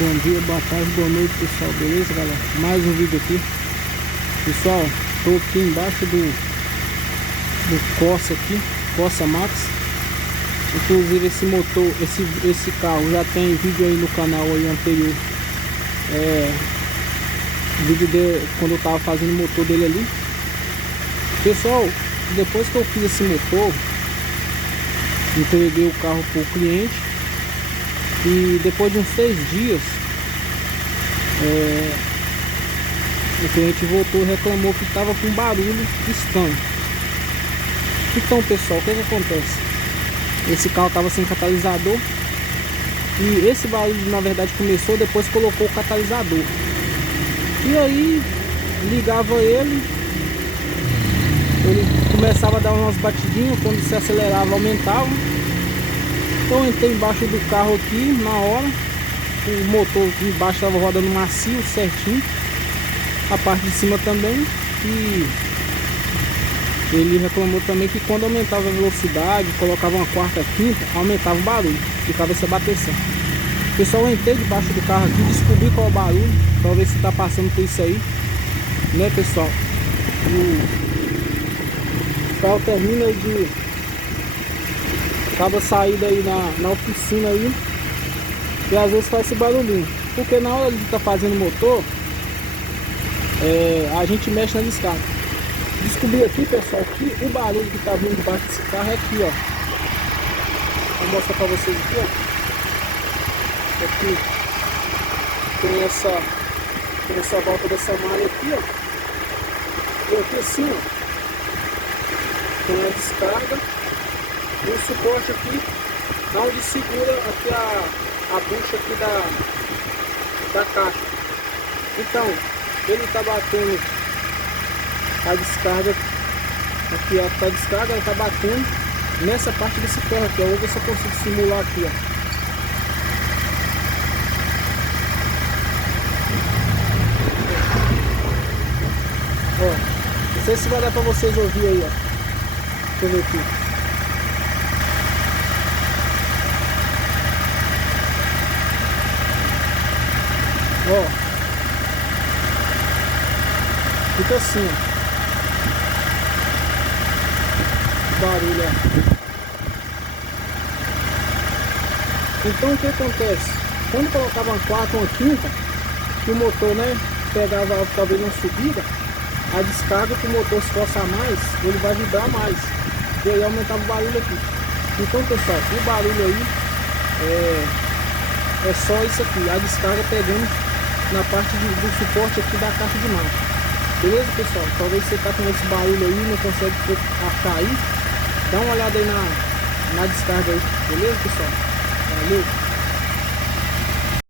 Bom dia, boa tarde, boa noite, pessoal, beleza, galera? Mais um vídeo aqui. Pessoal, tô aqui embaixo do Corsa aqui, Corsa Max. Inclusive esse motor, esse carro já tem vídeo aí no canal aí anterior. Vídeo de quando eu tava fazendo o motor dele ali. Pessoal, depois que eu fiz esse motor, entreguei o carro pro cliente. E depois de uns 6 dias, o cliente voltou e reclamou que estava com barulho estranho. Então, pessoal, o que acontece? Esse carro estava sem catalisador. E esse barulho na verdade começou depois que colocou o catalisador. E aí ligava ele começava a dar umas batidinhas, quando se acelerava aumentava. Então eu entrei embaixo do carro aqui na hora. O motor aqui embaixo estava rodando macio, certinho. A parte de cima também. E ele reclamou também que quando aumentava a velocidade, colocava uma quarta, quinta, aumentava o barulho. Ficava essa bateção. Pessoal, eu entrei debaixo do carro aqui, descobri qual é o barulho, para ver se está passando por isso aí. Né, pessoal? O carro termina de... acaba saída aí na oficina aí. E às vezes faz esse barulhinho. Porque na hora de estar fazendo o motor, a gente mexe na descarga. Descobri aqui, pessoal, que o barulho que está vindo debaixo desse carro é aqui, ó. Vou mostrar para vocês aqui, ó. Aqui tem essa volta dessa malha aqui, ó. E aqui assim, ó, tem a descarga e o suporte aqui, onde segura aqui a bucha aqui da caixa. Então, ele está batendo a descarga aqui, ó, a descarga está batendo nessa parte desse ferro aqui, ó. Vou ver se eu consigo simular aqui, ó. Ó, não sei se vai dar para vocês ouvir aí, ó. Deixa eu ver aqui. Ó, fica assim, ó, o barulho, ó. Então o que acontece? Quando colocava uma quarta ou uma quinta, que o motor, né, pegava talvez uma subida, a descarga, que o motor se forçar mais, ele vai vibrar mais. E aí aumentava o barulho aqui. Então, pessoal, o barulho aí é só isso aqui, a descarga pegando na parte do suporte aqui da caixa de marcha. Beleza, pessoal? Talvez você tá com esse barulho aí, não consegue achar aí. Dá uma olhada aí na descarga aí. Beleza, pessoal? Valeu!